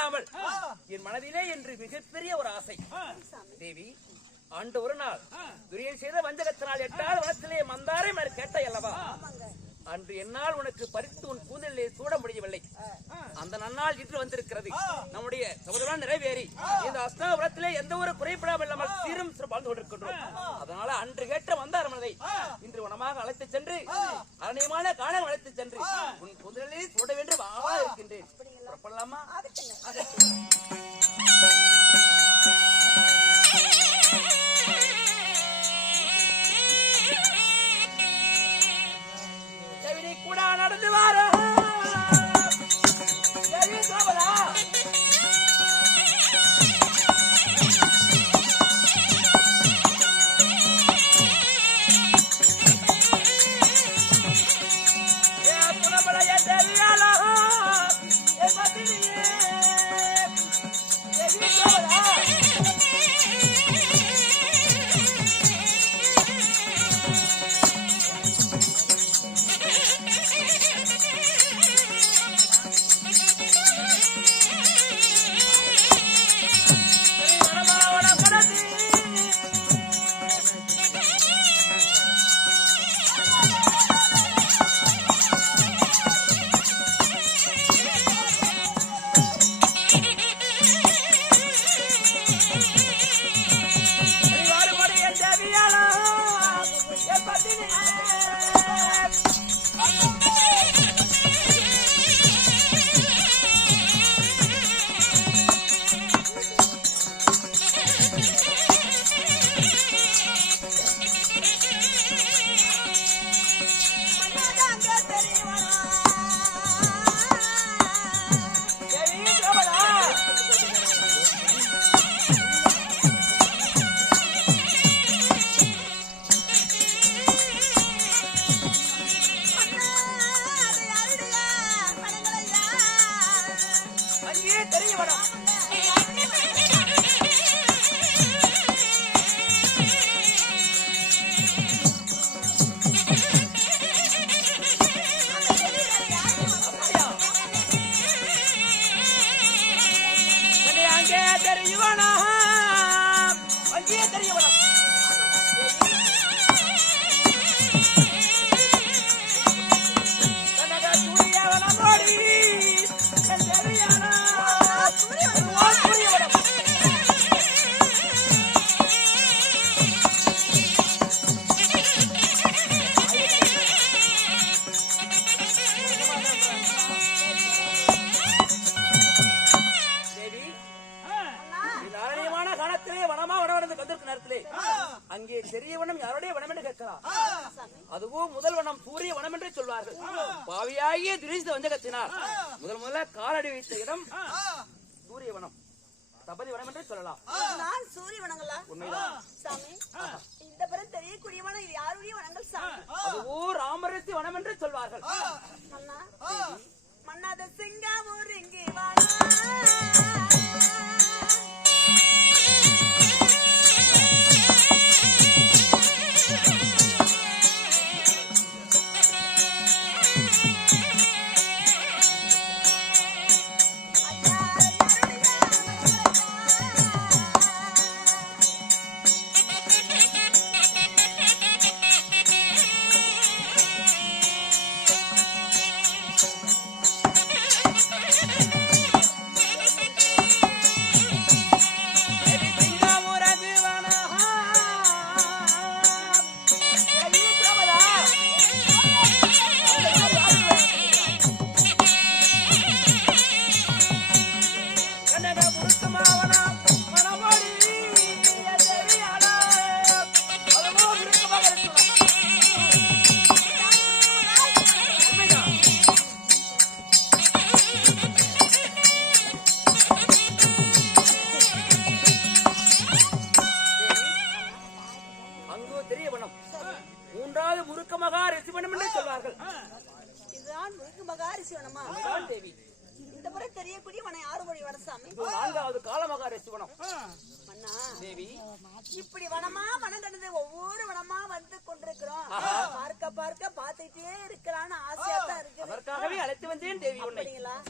மட்டுமல்லாமல் என் மனதிலே என்று மிகப்பெரிய ஒரு ஆசை தேவி. ஆண்டு ஒரு நாள் துரியன் செய்த வஞ்சகத்தினால் 8வது வனத்திலே மந்தாரை மலர் கேட்டாய் அல்லவா? அன்று என்னால் உனக்கு பறித்து உன் கூந்தலிலே சூட முடியவில்லை. அந்த நன்னாள் இன்று வந்திருக்கிறது. நம்முடைய சமுதாயம் நிறைவேறி இந்த அஸ்தாபுரத்திலே எந்த ஒரு குறைபடாமல் இல்லாமல் சீரும் வாழ்ந்து கொண்டிருக்கின்றோம். அதனால அன்று கேட்ட மந்தார மலரை இன்று வனமாக அழைத்து சென்று அரணியமான காலம் அழைத்து சென்று உன் கூந்தலிலே சூட வேண்டும் ஆவா இருக்கின்றேன். புறப்படலாமா? கூட நடந்து வார அங்கே பெரிய வனம் யாருடைய வனம் என்று கேட்கலாம். அதுவும் முதல் வனம் சூரிய வனம் என்று சொல்வார்கள். பாவியாகிய துரியன் வஞ்சகத்தினார் முதல்ல காலடி வைத்த இடம் சூரிய வனம், தபதி வனம் என்று சொல்லலாம். நான் சூரிய வனங்களா? உண்மைதான் சாமி. இந்த பிறகு தெரியக்கூடிய வனம் இது யாருடைய வனங்கள் சாமி? அதுவும் ராமரசி வனம் என்று சொல்வார்கள். மன்னா மன்னாத சிங்காமூர் இங்கே வாடா. இப்படி வனமா வனம் கண்டது ஒவ்வொரு வனமா வந்து கொண்டிருக்கிறோம். பார்க்க பார்க்க பார்த்துட்டே இருக்கலான்னு ஆசையா தான் இருக்கு. அதற்காகவே அழைத்து வந்து நினைக்கிறேன் தேவி உன்னை.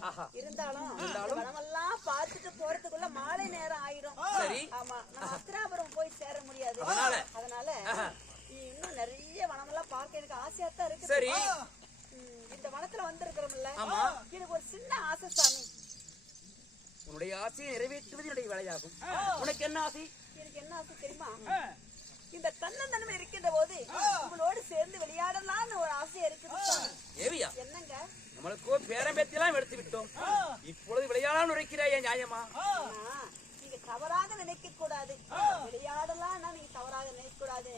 ஆஹா. இருந்தாலும் வனமெல்லாம் பார்த்துட்டு போறதுக்குள்ள மாலை நேரம் ஆயிடும். சரி. ஆமா, நம்ம அத்திராபுரம் போய் சேர முடியாது. அதனால இன்னும் நிறைய வனமெல்லாம் பார்க்க எனக்கு ஆசையா தான் இருக்கு. சரி. இந்த வனத்துல வந்திருக்கிறோம்ல, ஆமா, எனக்கு ஒரு சின்ன ஆசை சாமி. உன்னுடைய ஆசையை நிறைவேற்றுவது என்னுடைய வேலையாகும். உனக்கு என்ன ஆசை? எனக்கு என்ன ஆசை தெரியுமா? இந்த தன்னந்தன்மை இருக்கின்ற போது உங்களோடு சேர்ந்து விளையாடலாம்னு ஒரு ஆசை இருக்குது. தேவியா, என்னங்க நம்மளுக்கோ பேரம்பேத்தியெல்லாம் எடுத்து விட்டோம், இப்பொழுது விளையாடலாம் நினைக்கிறாய் நியாயமா? நீங்க தவறாக நினைக்க கூடாது. விளையாடலாம் நீங்க தவறாக நினைக்க கூடாது.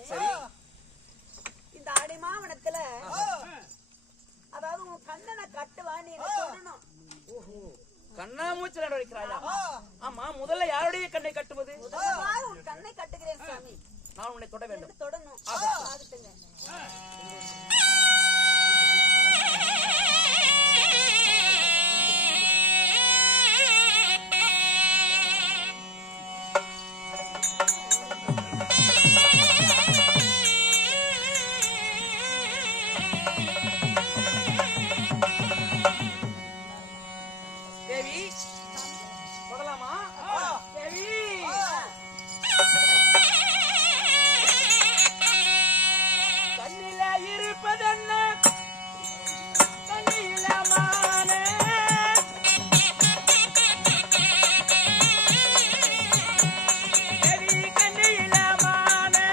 இந்த ஆடிமாவனத்துல அதாவது உன் கண்ணனை கட்டுவா, நீ தொடணும். ஓஹோ, கண்ணாமூச்சல் நினைக்கிறாயா? ஆமா, முதல்ல யாருடைய கண்ணை கட்டுவது? உன் கண்ணை கட்டுகிறேன் சாமி. நான் உன்னை தொட வேண்டும். தொடணும். தேவி, தொடலாமா? தேவி, கண்ணில இருப்பதென்ன கண்ணிலமானே, தேவி கண்ணிலமானே,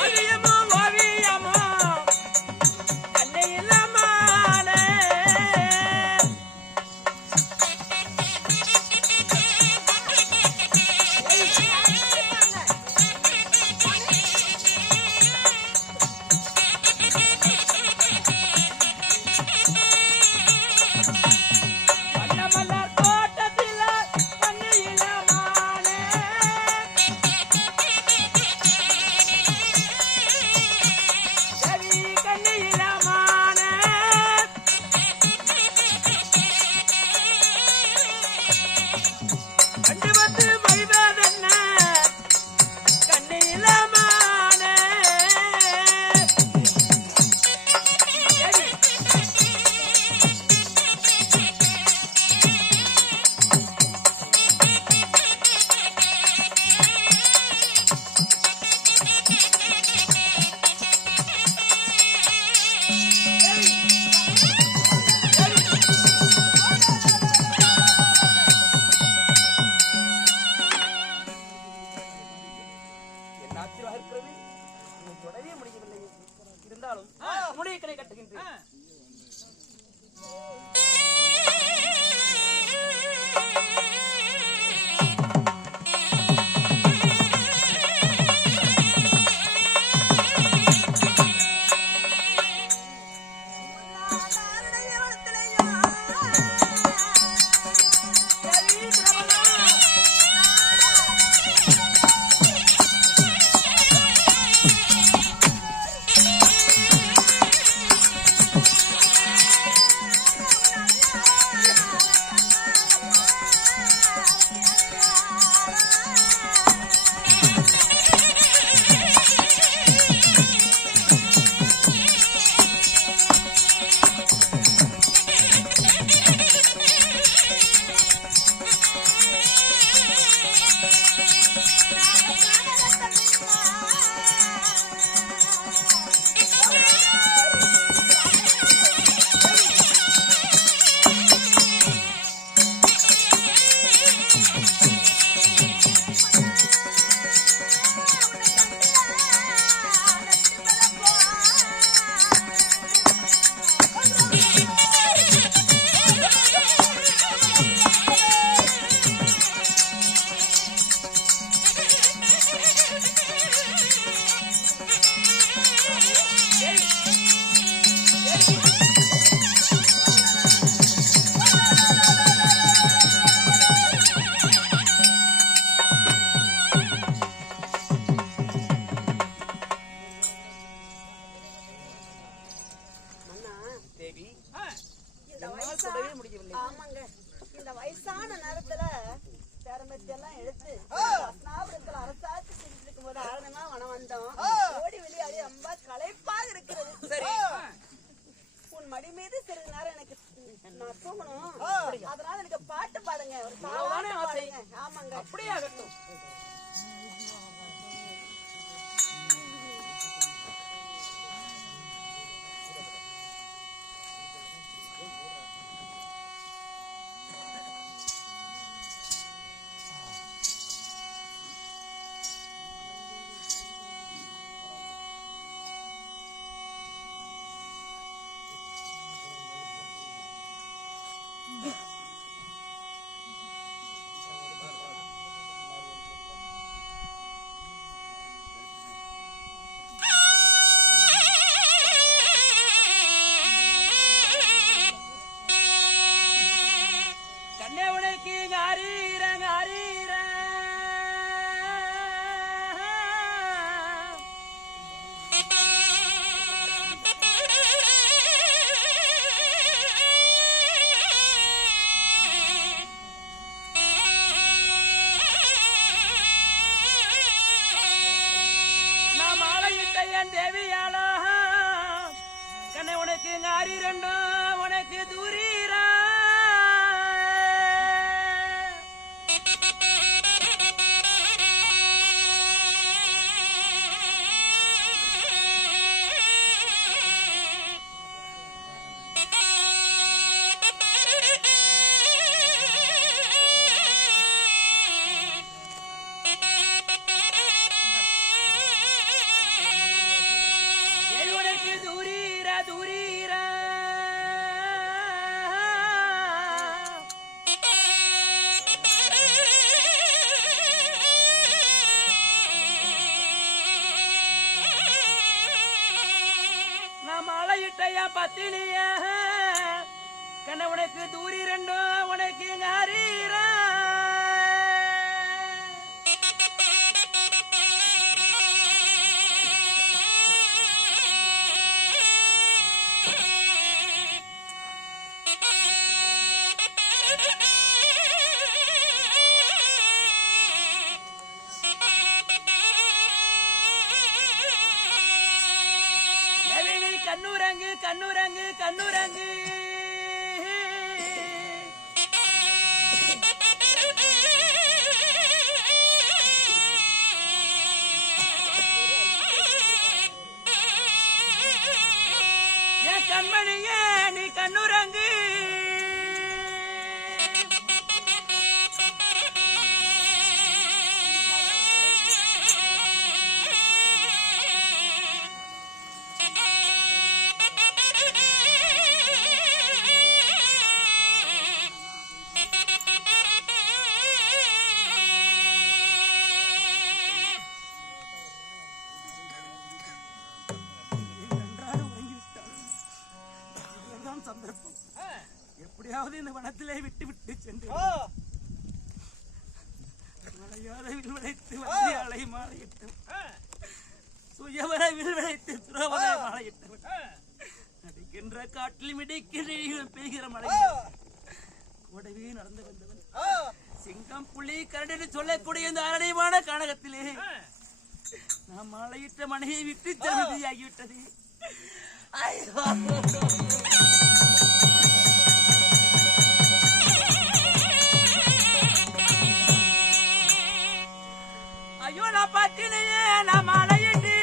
ஓவியமோ ஓவியமோ கண்ணிலமானே. வண்ணமலர் தோட்டத்தில கண்ணிலமானே, தேவி கண்ணிலமானே, கண்டு வந்து மொழிவதென்ன கண்ணிலமானே. தேவி, என்ன ஆச்சரியமாக இருக்கிறது, உன்னை தொடவே முடியவில்லை. இருந்தாலும் உன்னுடைய கை கட்டுகின்றேன். தேவி திரவணா, தேவி, என்னால் தொடவே முடியவில்லை. ஆமாங்க, இந்த வயசான நேரத்துல பேரம்பத்தியெல்லாம் எடுத்து அரசாட்சி செஞ்சுட்டு இருக்கும் போது ஆரணமா வனம் வந்தோம். ஓடி வெளியாடி ரொம்ப களைப்பாக இருக்கிறது. சரி, உன் மடி மீது சிறிது நேரம் எனக்கு நான் தூங்கணும். அதனால எனக்கு பாட்டு பாடுங்க, ஒரு அவ்வளவுதானே தாலாட்டு ஆசை? பாடுங்க. ஆமாங்க. அப்படியே ஆகட்டும். கண்ணே உனக்கு காரீர காரீர நான் மாலையிட்ட என் தேவியாளா கண்ணே உனக்கு காரீரண்டோ உனக்கு தூரீரா உனக்கு தூரீரா தூரீரா நான் மாலையிட்டையா பத்தினிய கண்ண உனக்கு தூரி ரெண்டோ உனக்கு காரீரா கண்ணுரங்கு கண்ணுரங்கு கண்ணுரங்கு என் கண்மணியே நீ கண்ணுரங்கு சந்தர்ப்பம் எப்படியாவது இந்த வனத்திலே விட்டு விட்டு சென்று மலையாத வில்வளைத்து வந்தியாலை மாலையிட்டும் சுயவர வில்வளைத்து துறவர மாலையிட்டும் நடிக்கின்ற காட்டில் மிடிக்கின்ற பெய்கிற மழை கூடவே நடந்து வந்தவன் சிங்கம் புலி கரடி சொல்லக்கூடிய இந்த அரணியமான கானகத்திலே நாம் மாலையிட்ட மனையை விட்டு தருமதியாகிவிட்டது. ஐயோ நான் பத்தினையே நான் மாலையிட்டு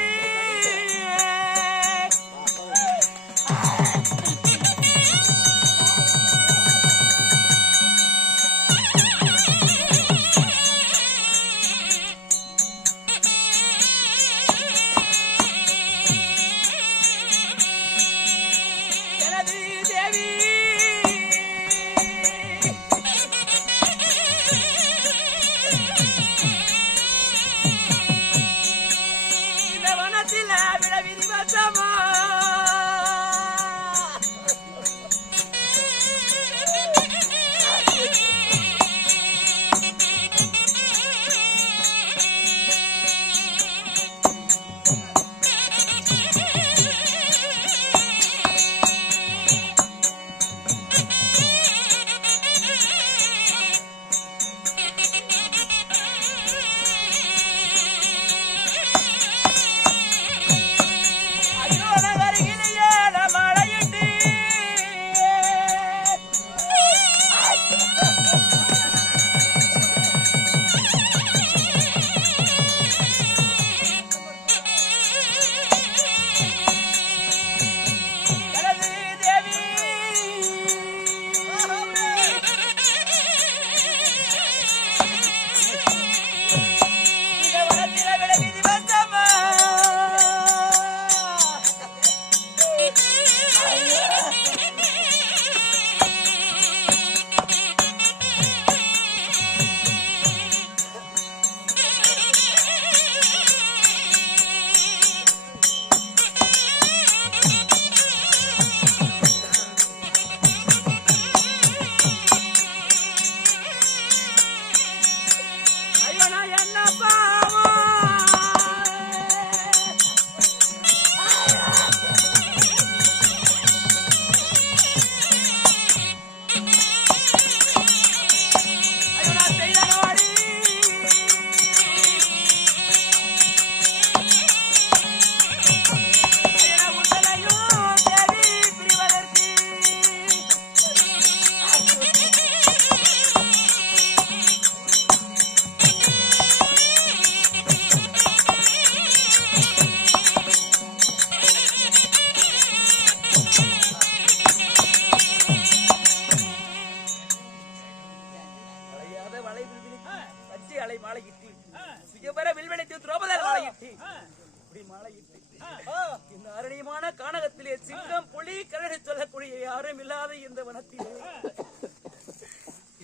இல்லாத இந்த வனத்திலே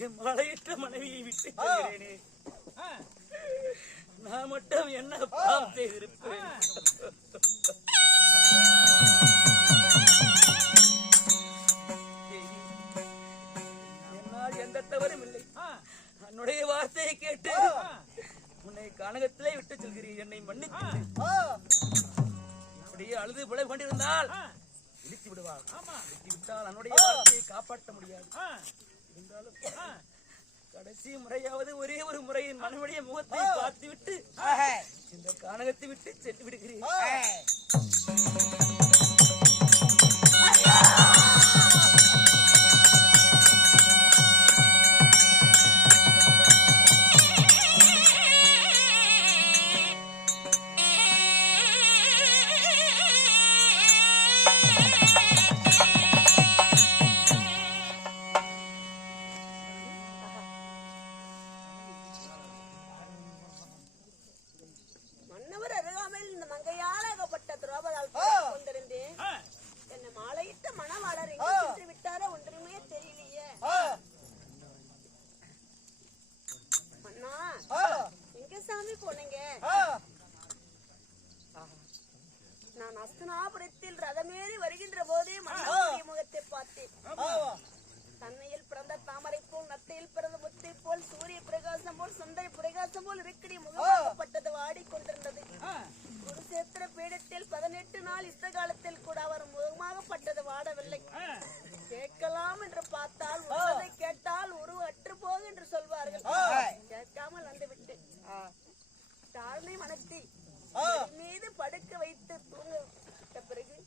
என் மலையற்ற மனைவியை விட்டு செல்கிறேனே. நான் மட்டும் என்ன பாவம் செய்திருப்பேன்? என்னால் எந்த தவறும் இல்லை. என்னுடைய வார்த்தையை கேட்டு உன்னை கானகத்திலே விட்டு செல்கிறேன். என்னை மன்னித்து அப்படியே அழுது பிழை கொண்டிருந்தால் இடித்து விடுவாள். இடித்து விட்டால் என்னுடைய வார்த்தையை காப்பாற்ற முடியாது. இருந்தாலும் கடைசி முறையாவது ஒரே ஒரு முறையின் மனைவிடைய முகத்தை பார்த்து விட்டு இந்த கானகத்தை விட்டு சென்று விடுகிறேன். நான் அஸ்தினாபுரத்தில் ரதமேறி வருகின்ற போதே மன்னனுடைய முகத்தை பார்த்தேன். தன்னையில் பிறந்த தாமரை போல், நத்தையில் பிறந்த முத்தை போல், சூரிய பிரகாசம் போல், சுந்தரி பிரகாசம் போல் இருக்கிற முகமாகப்பட்டது வாடிக்கொண்டிருந்தது. குருசேத்திர பீடத்தில் 18 நாள் யுத்த காலத்தில் கூட அவர் முகமாகப்பட்டது வாடவில்லை. கேட்கலாம் என்று பார்த்தால், உள்ளதை கேட்டால் உருவ அற்று போக என்று சொல்வார்கள். கேட்காமல் வந்துவிட்டு தாழ்மை மனத்தை மீது படுக்க வைத்து தூங்க பிறகு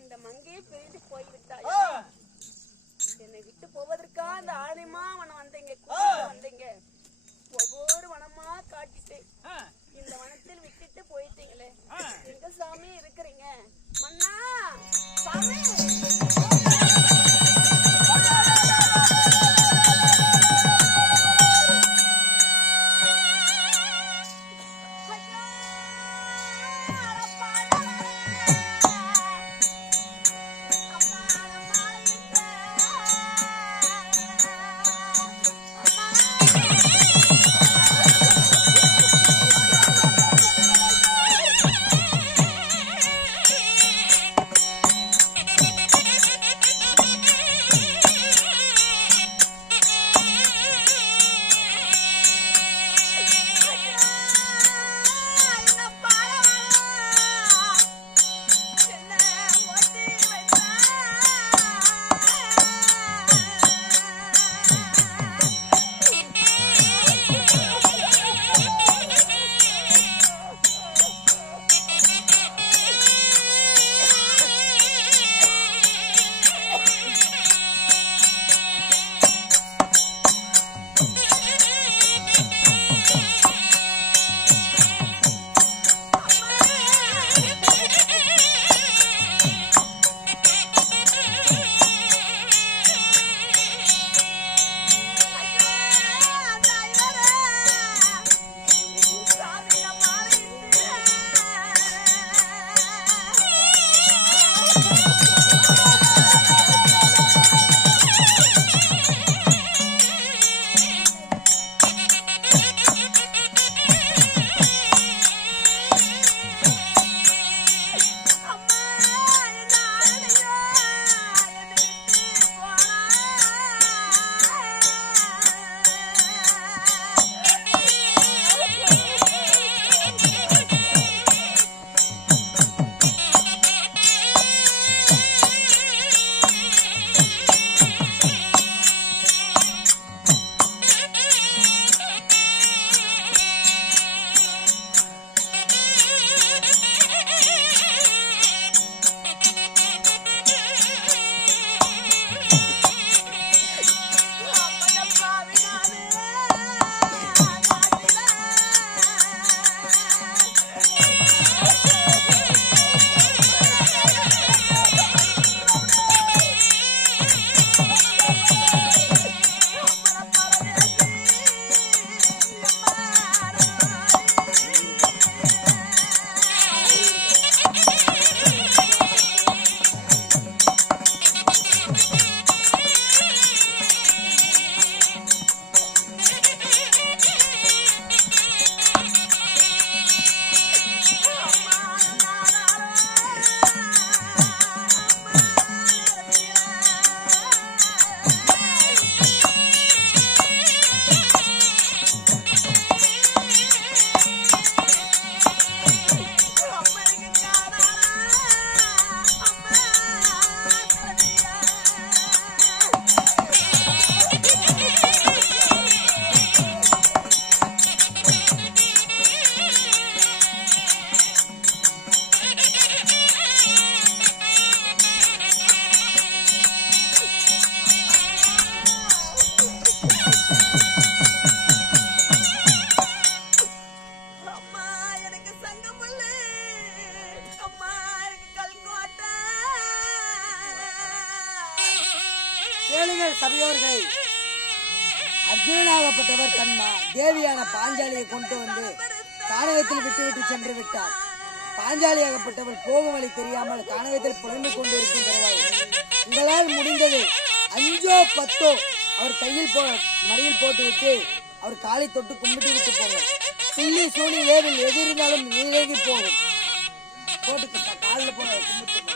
இந்த மங்கையை பிரிந்து போய்விட்டாய். என்னை விட்டு போவதற்கா அந்த ஆணையமா வனம் வந்தீங்க, வந்தீங்க. ஒவ்வொரு வனமா காட்டிட்டு இந்த வனத்தில் விட்டுட்டு போயிட்டீங்களே. எங்க சாமி இருக்கிறீங்க? மன்னா சாமி அம்மா எனக்கு சங்கமுள்ள அம்மா எனக்கு கல்கோட்டை கேளுங்கள் சபையோர்கள். அர்ஜுனனாகப்பட்டவர் தன் தேவியான பாஞ்சாலியை கொண்டு வந்து கானகத்தில் விட்டுவிட்டு சென்று விட்டார். பாஞ்சாலியாகப்பட்டவர் போகும் வழி தெரியாமல் கானகத்தில் புலம்பிக் கொண்டு இருக்கும் தருவாய் உங்களால் முடிந்தது 5ஓ 10ஓ அவர் கையில் மடியில் போட்டுவிட்டு அவர் காலை தொட்டு கும்பிட்டு விட்டு போங்க. புள்ளி சூனி ஏவில் எது இருந்தாலும் நீங்கி போகும். போட்டு காலில் போன கும்பிட்டு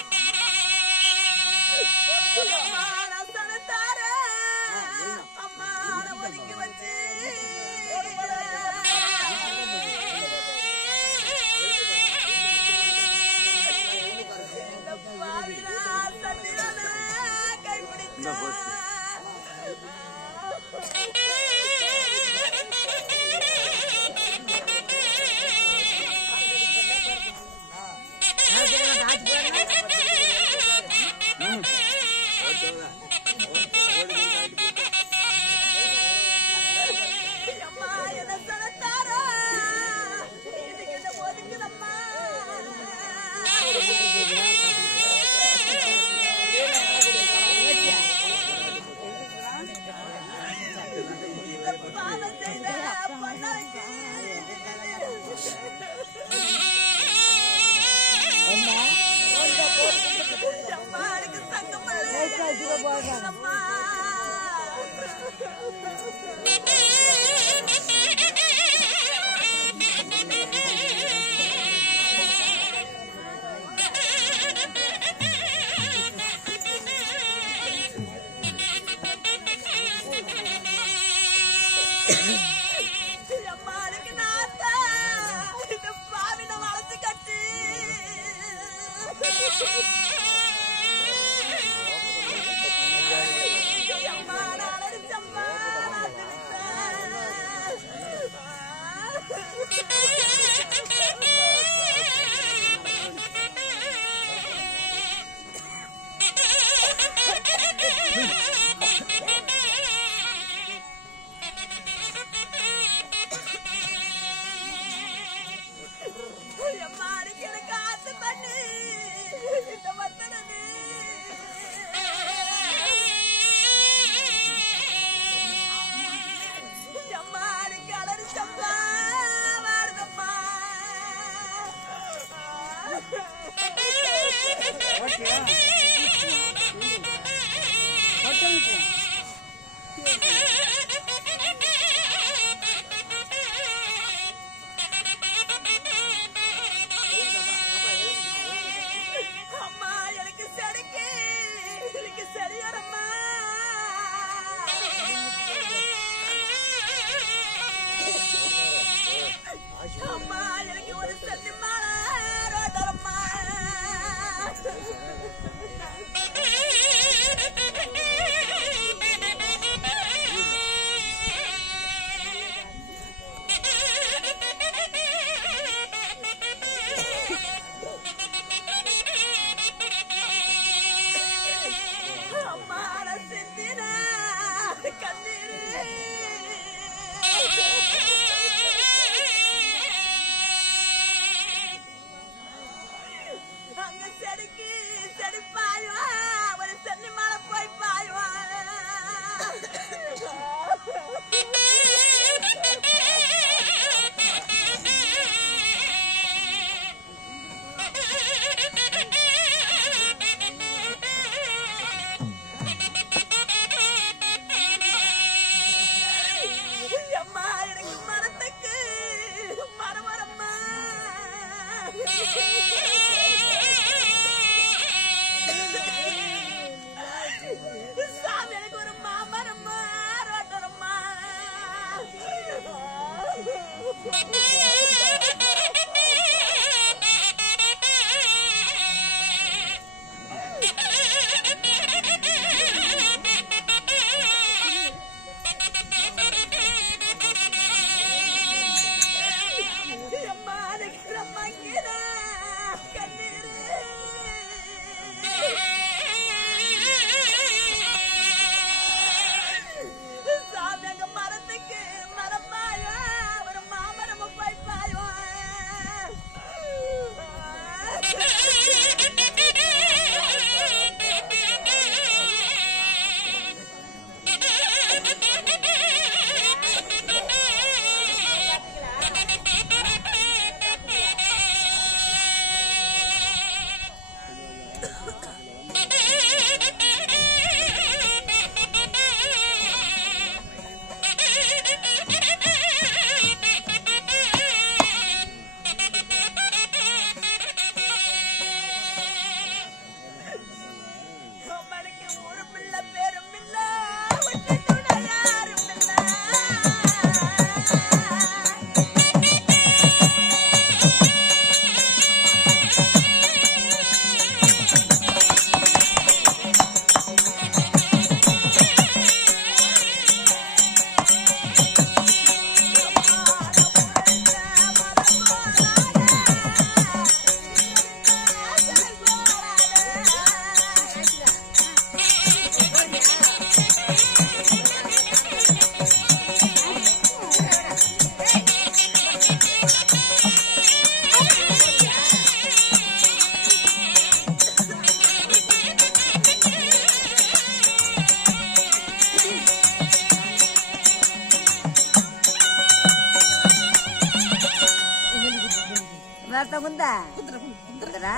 குந்தா குந்தரா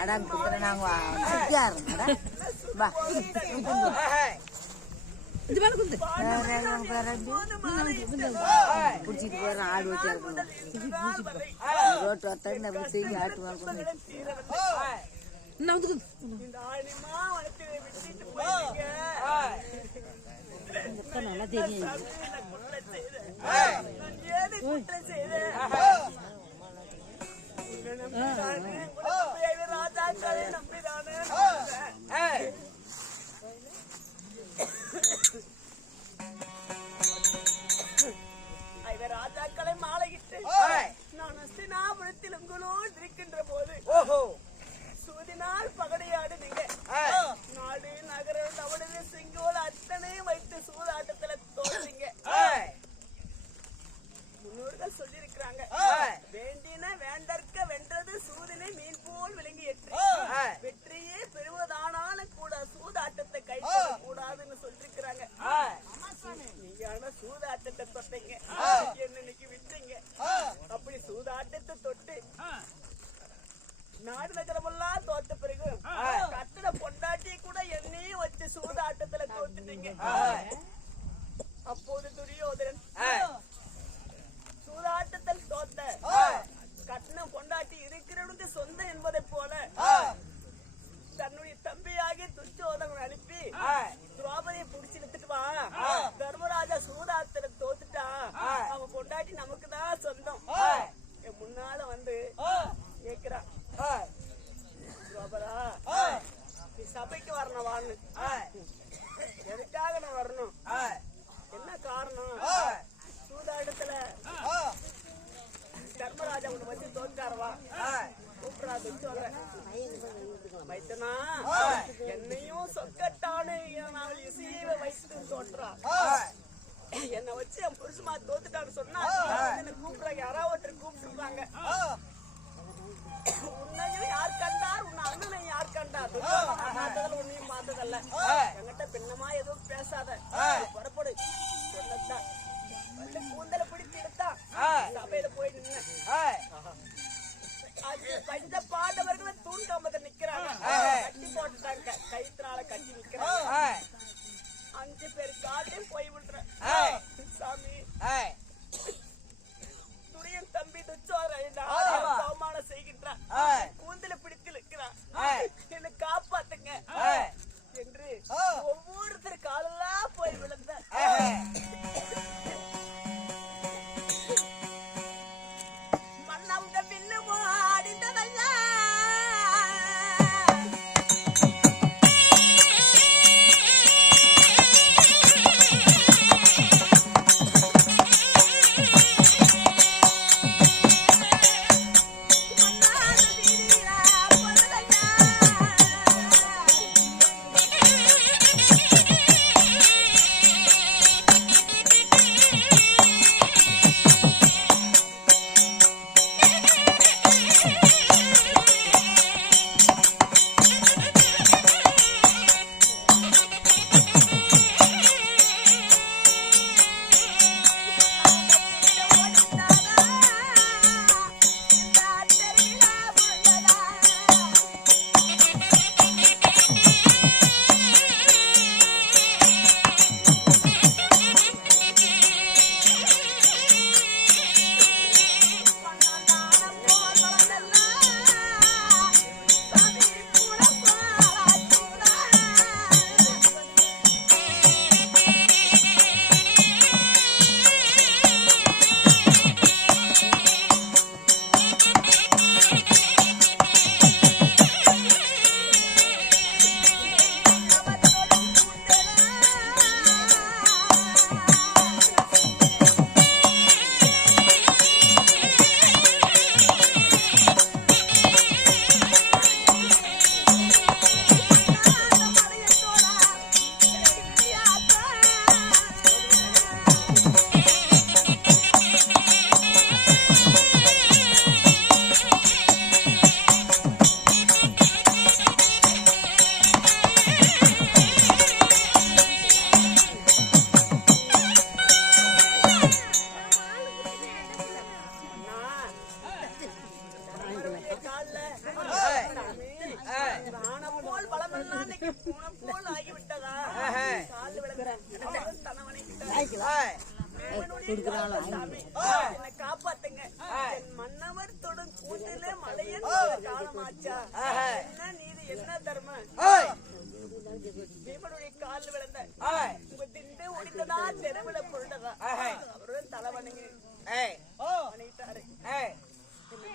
அடா குந்தர நாங்க சித்தியார் வா புடிச்சிட்டு போற ஆடு வச்சு ரோட்டு வத்தாங்க செய்தி ஆட்டு வாங்க நல்லா தெரியும் ராஜாக்களை மாலையிட்டு நான் அஸ்தினாபுரத்தில் உங்களோடு இருக்கின்ற போது சூதினால் பகடையாடுனீங்க நாடு நகரம் தவறு செங்கோல் அத்தனை வைத்து சூதாட்டத்துல தோற்றீங்க முன்னோர்கள் சொல்லியிருக்கிறாங்க வேண்டின வேண்டற்க வென்றது சூதினை மீன் போல் விளங்கி வெற்றியே பெறுவதானாலும் கூட சூதாட்டத்தை கை கூடாதுன்னு சொல்லிருக்கிறாங்க நீங்க ஆனா சூதாட்டத்தை தொட்டீங்க இன்னைக்கு விட்டீங்க அப்படி சூதாட்டத்தை தொட்டு நாடு நகரமெல்லாம் தோத்த பிறகு கட்டட பொண்டாட்டி கூட என்னையும் வச்சு சூதாட்டத்துல தோத்துட்டீங்க அப்போது துரியோதனன் சூதாட்டத்தில் தோத்த கட்டணம் பொண்டாட்டி இருக்கிறவனுக்கு சொந்தம் என்பதை போல தன்னுடைய தம்பியாகி துரியோதனன் அனுப்பி திரௌபதியை புடிச்சு நிறுத்திட்டு வா தர்மராஜா சூதாட்டத்துல தோத்துட்டா அவன் பொண்டாட்டி நமக்குதான் சொந்தம் முன்னால வந்து கேக்குறான் நீ சபைக்கு வரணும் வான்னு எதுக்காக நான் வரணும் என்ன காரணம் சூதாட்டத்துல தர்மராஜா உன்னை வச்சு தோற்றாரவா கூப்பிடா வைத்தனா என்னையும் சொக்கட்டானு இசையை வைத்து தோற்றா என்னை வச்சு என் புருஷமா தோத்துட்டான்னு சொன்னா என்ன கூப்பிடுறாங்க யாராவது ஒருத்தர் கூப்பிட்டுருக்காங்க உன்னையும் யார் கண்டார் உன் அண்ணனை யார் கண்டார் பார்த்ததில்ல உன்னையும் பார்த்ததில்ல என்கிட்ட பின்னமா எதுவும் பேசாத புறப்படு சொன்னதான் கூந்தல பிடிச்சு எடுத்தா சபையில போய் நின்ன பஞ்ச பாண்டவர்கள் தூண் கம்பத்தை நிக்கிறாங்க கட்டி போட்டுட்டாங்க கயிற்றுனால கட்டி நிக்கிறாங்க 5 பேர் காட்டையும் போய் விடுறேன் சாமி துரியன் தம்பி அவமானம் செய்கின்றான் கூந்தல பிடித்து இருக்கிறான் என்னை காப்பாத்துங்க என்று ஒவ்வொருத்தர் காலெல்லாம் போய் விழுந்த மன்னவங்க பின்னுமோ அடிந்ததல்ல மனவரெல்லாம் இன்னைக்கு பூனை போல் ஆகிவிட்டதா கால் விளங்குறேன் என்னை காப்பாத்துங்க என் மன்னவர் தொடும் கூட்டிலே மலையன் காலமாச்சா என்ன நீதி என்ன தர்மம் பீமனுடைய கால் விழுந்த உங்க திண்டு ஒடிந்ததா தெருவில பொருண்டதா அவருடன் தலைவணங்கி வணங்கிட்டாரு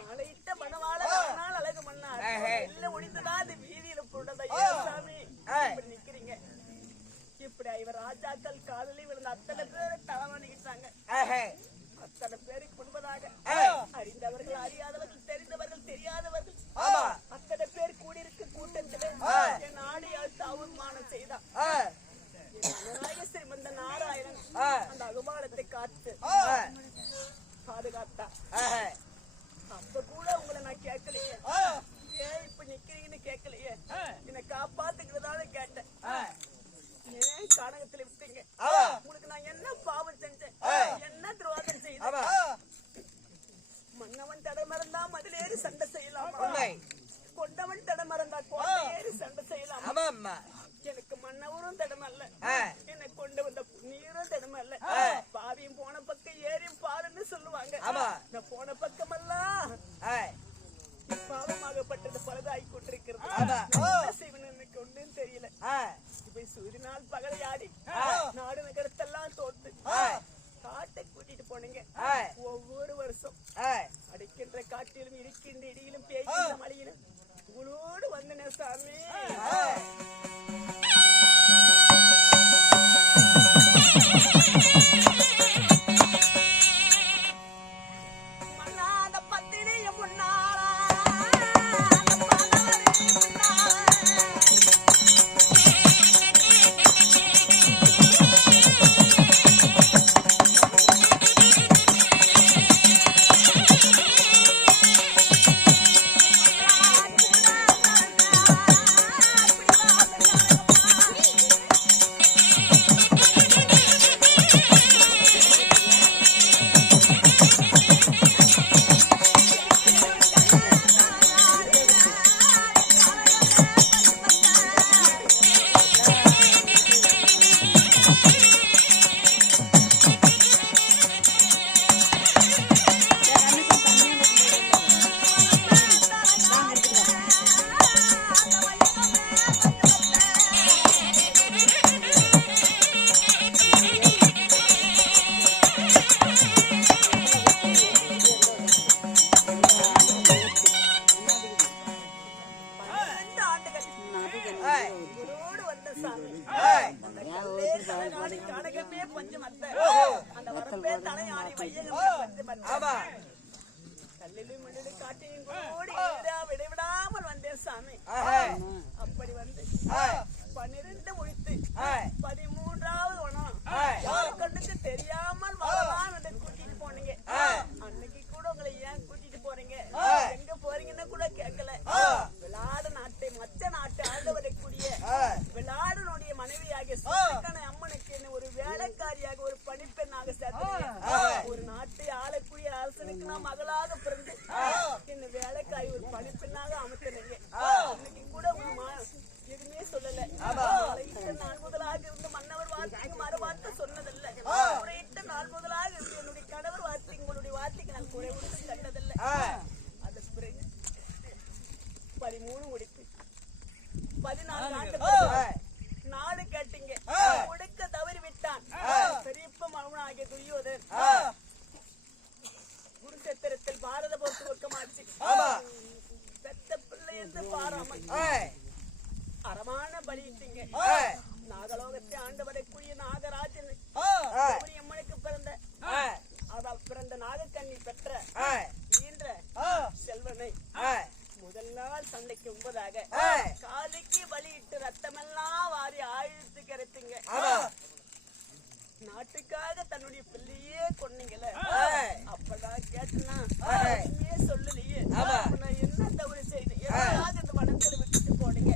மலையிட்ட மனவாள அழகு மன்னார் இல்ல ஒடிந்ததா அது வீதியில பொருண்டதா சாமி இப்படி நிக்கிறீங்க இப்படி இவர் ராஜாக்கள் காதலி விழுந்த அத்தனை பேரை தலைவணிக்கிட்டாங்க அத்தனை பேருக்கு முன்பதாக அறிந்தவர்கள் அறியாதவர்கள் தெரிந்தவர்கள் தெரியாதவர்கள் அத்தனை பேர் கூடியிருக்க கூட்டத்திலே என் ஆடி அழுத்த அவமானம் செய்தான் ஸ்ரீமந்த நாராயணன் அந்த அகுமானத்தை காத்து பாதுகாத்தா அப்ப கூட உங்களை நான் கேட்கலையே ஏன் இப்ப நிக்கிறீங்கன்னு கேட்கலையே என்னை காப்பாத்துக்கிறதால கேட்டேன் ஏன் கானகத்துல விட்டீங்க உங்களுக்கு நான் என்ன பாவம் செஞ்சேன் என்ன துரோகம் செய்தேன் மன்னவன் தடை மறந்தா மதிலேறி சண்டை செய்யலாமா கொண்டவன் தடை மறந்தா கோட்டை ஏறி சண்டை செய்யலாமா எனக்கு மன்னவரும் தடமல்ல என்னை கொண்டு வந்த நீரும் தடமல்ல பாவியும் போன பக்கம் ஏறியும் பாருன்னு சொல்லுவாங்க நான் போன பக்கமெல்லாம் பாவமாகப்பட்டது பலதாகி கொண்டிருக்கிறது செய்வன் எனக்கு ஒன்றும் தெரியல இப்ப சூரியனால் பகலையாடி நாடு நகரத்தெல்லாம் தோத்து காட்டை கூட்டிட்டு போனீங்க ஒவ்வொரு வருஷம் அடிக்கின்ற காட்டிலும் இருக்கின்ற இடியிலும் பேய்கின்ற மழையிலும் உங்களோடு வந்தனே சாமி விடாமல் வந்தேன் சாமி அப்படி வந்து 12 முடித்து 13வது ஒண்ணு கண்ணுக்கு தெரியாமல் வரலாம் கூட்டிட்டு போனீங்க அன்னைக்கு கூட உங்களை ஏன் கூட்டிட்டு போறீங்க எங்க போறீங்கன்னு கூட கேட்கல விளாடு நாட்டை மச்ச நாட்டை ஆண்டு வரக்கூடிய விளாடனுடைய மனைவியாகிய அம்மனுக்கு என்ன ஒரு வேலைக்காரியாக ஒரு பணிப்பெண்ணாக சேர்த்து ஒரு நாட்டை ஆளக்கூடிய அரசனுக்கு நான் மகளாக பிறந்து என்ன வேலைக்காரி ஒரு பணிப்பெண்ணாக அமைத்தனீங்க அன்னைக்கு கூட எதுவுமே சொல்லல நாள் முதலாக இருந்து மன்னவர் வார்த்தைக்கு மறு வார்த்தை சொன்னதில்லை குறையிட்ட நாள் முதலாக இருந்து என்னுடைய கணவர் வார்த்தை உங்களுடைய வார்த்தைக்கு நான் குறை விட்டு கண்டதில்லை அது பிறகு 13 முடிப்பு 14 ஆண்டு நாடு கேட்டீங்க கொடுக்க தவறி விட்டான் பெரியப்ப மகனாகிய துரியோதன் குருசேத்திரத்தில் பாரத போர் துவக்கமாச்சு பெத்த பிள்ளை என்று பாராமல் அறமான பலியிட்டீங்க நாகலோகத்தை ஆண்டு வரக்கூடிய நாகராஜன் அம்மனுக்கு பிறந்த நாகக்கண்ணி பெற்ற ஈன்ற செல்வனை முதல் நாள் சண்டைக்கு முன்பதாக காலைக்கு பலியிட்டு ரத்தமெல்லாம் வாரி ஆயிரத்து கிடைத்தீங்க நாட்டுக்காக தன்னுடைய பிள்ளையே கொன்னீங்கல்ல அப்பதான் கேட்டனா சொல்லலையே நான் என்ன தவறு செய்தேன் எதுக்காக இந்த வனத்துல விட்டுட்டு போனீங்க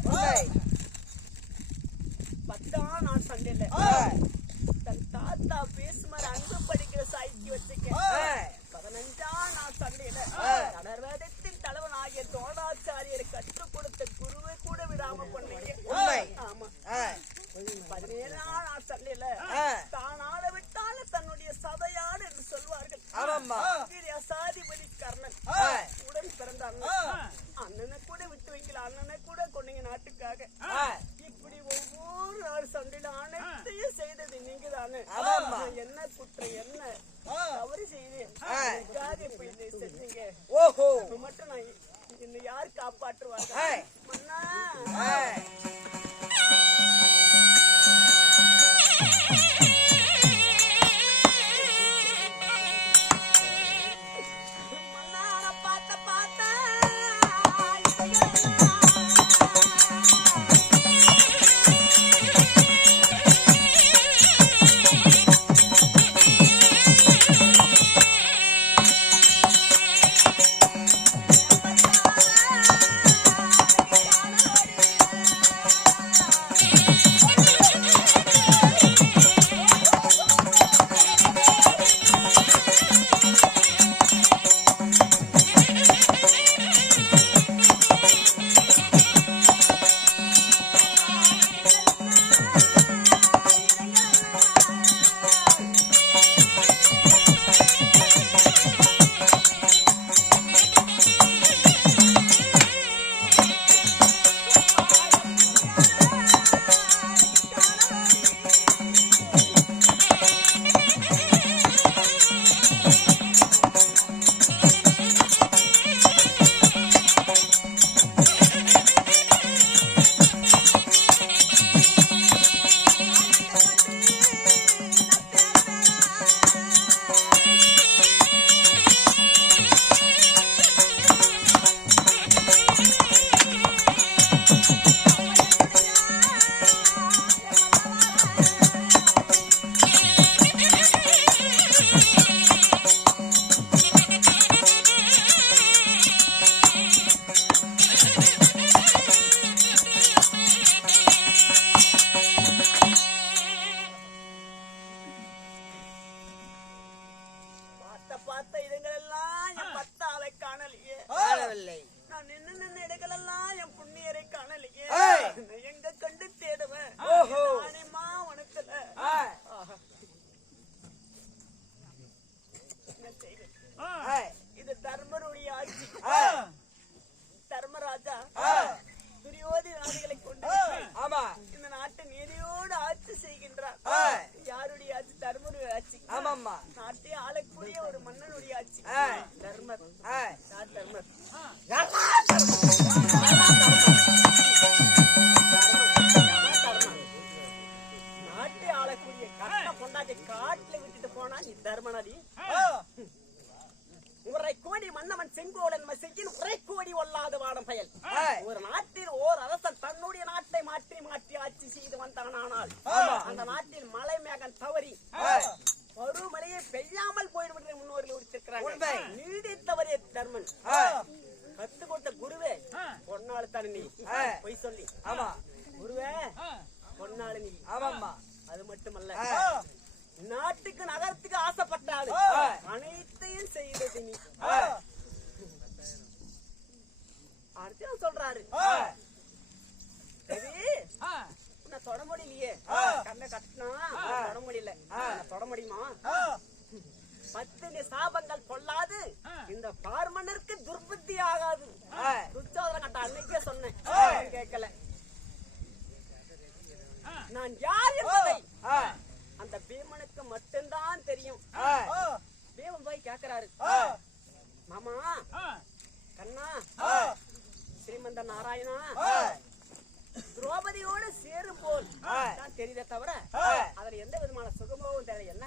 10ஆம் நாள் சண்டையில தன் தாத்தா பேசுமாறு அன்பு படிக்கிற சாய்க்கு வச்சுக்க 15ஆம் நாள் சண்டையில கடற்வேதத்தின் தலைவன் ஆகிய தோணாச்சாரியரை கற்றுக் கொடுத்த குருவை கூட விடாம பண்ணீங்க ஆட்சி செய்து வந்தானால் அந்த நாட்டில் மலை மேகம் தவறி பருவமழையை பெய்யாமல் போயிடுவது முன்னோர்கள் உரித்திருக்கிறாங்க. நீதி தவறிய தர்மன் கத்து கொடுத்த குருவே பொன்னாளு தானே நீ பொய் சொல்லி குருவே பொன்னாளு நீ அது மட்டுமல்ல நாட்டுக்கு நகரத்துக்கு ஆசைப்பட்டாலும் அனைத்தையும் செய்தது நீ. அடுத்து சொல்றாரு தொட முடியலையே கண்ணை கட்டினா தொட முடியல தொட முடியுமா? 10 சாபங்கள் கொள்ளாது இந்த பார்மனருக்கு துர்புத்தி ஆகாது. துச்சோதன கட்ட அன்னைக்கே சொன்னேன் கேட்கல. நான் யார் என்பதை அந்த பீமனுக்கு மட்டும்தான் தெரியும். பீமன் போய் கேக்குறாரு, மாமா கண்ணா ஸ்ரீமந்த நாராயணா திரௌபதியோட சேரும் போல் தான் தெரியல தவிர அதுல எந்த விதமான சுகமும் தெரியல. என்ன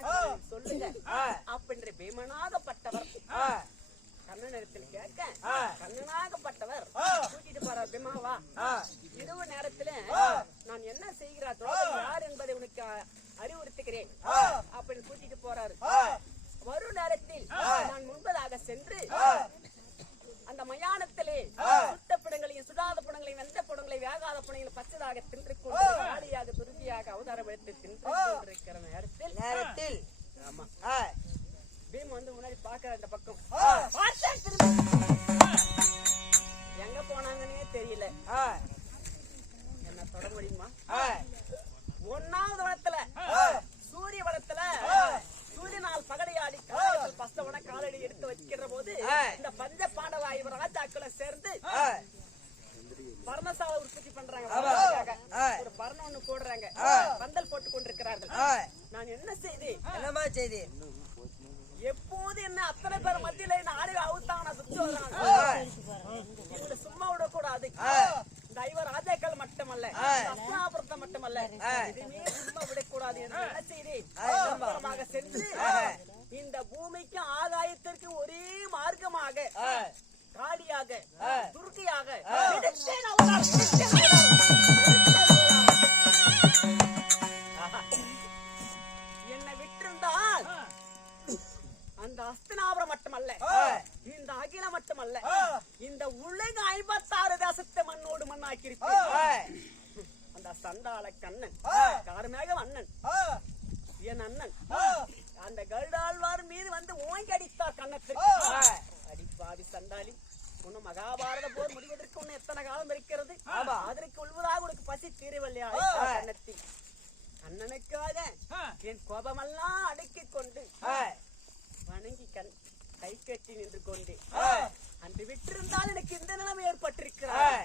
சொல்லுங்க அப்படின்ற பீமனாகப்பட்டவர் கண்ணனிடத்தில் கேட்க கண்ணனாகப்பட்டவர் கூட்டிட்டு போற பீமாவா இரவு நேரத்துல நான் என்ன செய்கிறா திரௌபதி யார் என்பதை உனக்கு அறிவுறுத்துகிறேன் அப்படின்னு கூட்டிட்டு போறாரு. வரும் நேரத்தில் நான் முன்பதாக சென்று அந்த மயானத்திலே சுட்ட படங்களையும் சுடாத படங்களையும் வெந்த படங்களையும் வேகாத படங்களையும் பச்சதாக தின்று கொண்டு காலியாக துருக்கியாக அவதாரம் எடுத்து தின்று கொண்டிருக்கிற நேரத்தில் ஆமா பீம் வந்து முன்னாடி பாக்குற அந்த பக்கம் எங்க போனாங்கன்னே தெரியல. என்ன தொட முடியுமா? 1வது வனத்துல சூரிய வனத்துல சூரியனால் பகடையாடி பசவன காலடி எடுத்து வைக்கிற போது இந்த பஞ்ச பாண்டவ இவர் ராஜாக்களை சேர்ந்து பர்ணசாலை உற்பத்தி பண்றாங்க. ஒரு பர்ணம் ஒண்ணு போடுறாங்க, பந்தல் போட்டுக் கொண்டிருக்கிறார்கள். நான் என்ன செய்தி எப்போது என்ன அத்தனை பேர் மத்தியில ஆடு அவுத்தான இவங்க சும்மா விடக்கூடாது. இந்த 5 ராஜாக்கள் மட்டுமல்ல அஸ்தினாபுரத்தை மட்டுமல்ல இதுமே சும்மா விடக்கூடாது என்று என்ன செய்தி சென்று இந்த பூமிக்கு ஆகாயத்திற்கு ஒரே மார்க்கமாக காடியாக துர்க்கியாக என்னை விட்டிருந்தால் அந்த அஸ்தினாபுரம் மட்டுமல்ல இந்த அகிலம் மட்டுமல்ல இந்த உலக 56 தேசத்தை மண்ணோடு மண்ணாக்கியிருப்பேன். அந்த சண்டாள கண்ணன் கார்மேக அண்ணன் என் அண்ணன் அந்த கருடாழ்வார் மீது வந்து ஓங்கி அடித்தார் கண்ணத்திற்கு. அடிப்பாதி சண்டாளி உன்ன மகாபாரத போர் முடிவதற்கு உன்ன எத்தனை காலம் இருக்கிறது, அதற்கு உள்வதாக உனக்கு பசி தீரவில்லையா கண்ணத்தி? அண்ணனுக்காக என் கோபமெல்லாம் அடக்கிக் கொண்டு வணங்கி கை கட்டி நின்று கொண்டு அன்று விட்டிருந்தால் எனக்கு இந்த நிலைமை ஏற்பட்டிருக்கிறார்.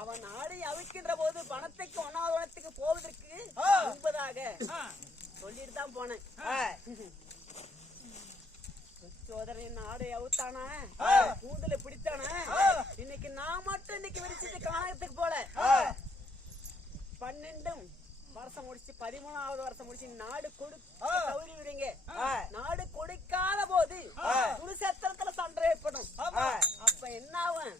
அவன் ஆடை அவிக்கின்ற போது பணத்துக்கு 1வது வனத்துக்கு போவதற்கு முன்பதாக சொல்லிட்டு தான் போனேன். சோதரன் ஆடை அவுத்தானா கூந்தல பிடித்தானா இன்னைக்கு நான் மட்டும் இன்னைக்கு விரிச்சிட்டு காணகத்துக்கு போல 12 வருஷம் முடிச்சு 13வது வருஷம் முடிச்சு நாடு தவறி விடுங்க. நாடு கொடுக்காத போது குருசேத்திரத்துல சண்டை ஏற்படும். அப்ப என்ன ஆகும்?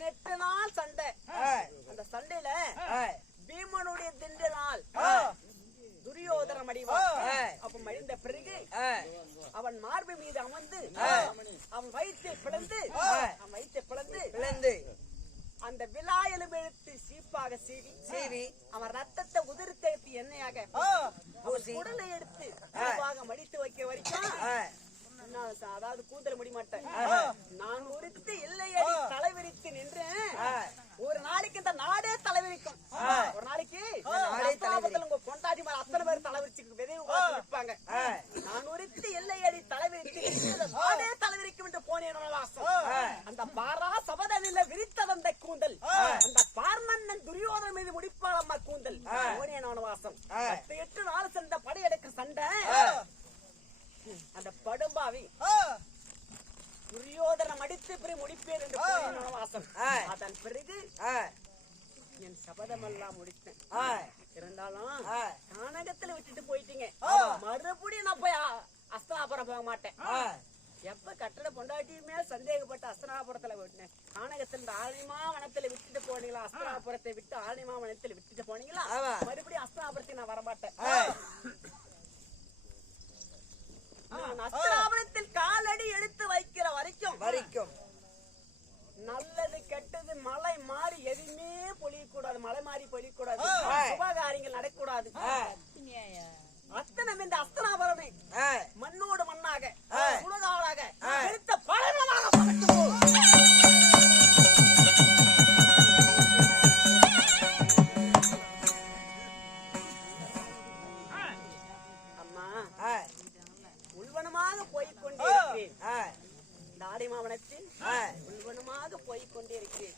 18 நாள் சண்டை. அந்த சண்டையில பீமனுடைய திண்ட நாள் துரியோதன மடிவான். அப்ப மடிந்த பிறகு அவன் மார்பு மீது அமர்ந்து அவன் வயிற்றை பிளந்து அந்த விழா எலும்பெழுத்து சீப்பாக சீவி அவன் ரத்தத்தை உதிர்த்தெடுத்து எண்ணெயாக உடலை எடுத்து மடித்து வைக்க வரைக்கும் அதாவது கூந்தல் முடி மாட்டேன். நான் உரித்து இல்லையடி தலைவிரித்து நின்றேன். ஒரு நாளைக்கு இந்த நாடே தலைவிரிக்கும். ஒரு நாளைக்கு உங்க கொண்டாடி மாதிரி அத்தனை பேர் தலைவிரிச்சு விதைப்பாங்க. நான் உரித்து இல்லையடி தலைவிரித்து நாடே தலைவிரிக்கும் என்று போனேன். அந்த பாரா சபதனில விரித்ததந்த கூந்தல் அந்த பார்மன்னன் துரியோதன மீது முடிப்பாள் அம்மா கூந்தல் போனேன் வனவாசம். 8 நாள் சண்டை படையெடுக்க சண்டை. அந்த படும்பாவி துரியோதனம் அடித்து பிறகு முடிப்பேன் என்று வனவாசம். அதன் பிறகு என் சபதமெல்லாம் முடித்தேன். இருந்தாலும் கானகத்துல விட்டுட்டு போயிட்டீங்க. மறுபடியும் நான் போய் அஸ்தனாபுரம் போக மாட்டேன். எப்ப கட்டட பொண்டாட்டியுமே சந்தேகப்பட்டு அஸ்தனாபுரத்துல விட்டேன். கானகத்துல இந்த ஆலிமா வனத்துல விட்டுட்டு போனீங்களா? அஸ்தனாபுரத்தை விட்டு ஆலிமா வனத்துல விட்டுட்டு போனீங்களா? மறுபடியும் அஸ்தனாபுரத்தை நான் வரமாட்டேன். அஸ்தனாபுரத்தில் காலடி எடுத்து வைக்கிற வரைக்கும் நல்லது கெட்டது மழை மாறி எதுவுமே பொழியக்கூடாது. மழை மாறி பொழியக்கூடாது. சுபகாரியங்கள் நடக்கூடாது. அத்தனை இந்த அஸ்தனாபுரமே மண்ணோடு மண்ணாக சுடுகாடாக எடுத்த பழமாக அம்மா உள்வனமாக போய்கொண்டிருக்கிறேன். தாடி மாவனத்தில் உள்வனமாக போய்கொண்டிருக்கிறேன்.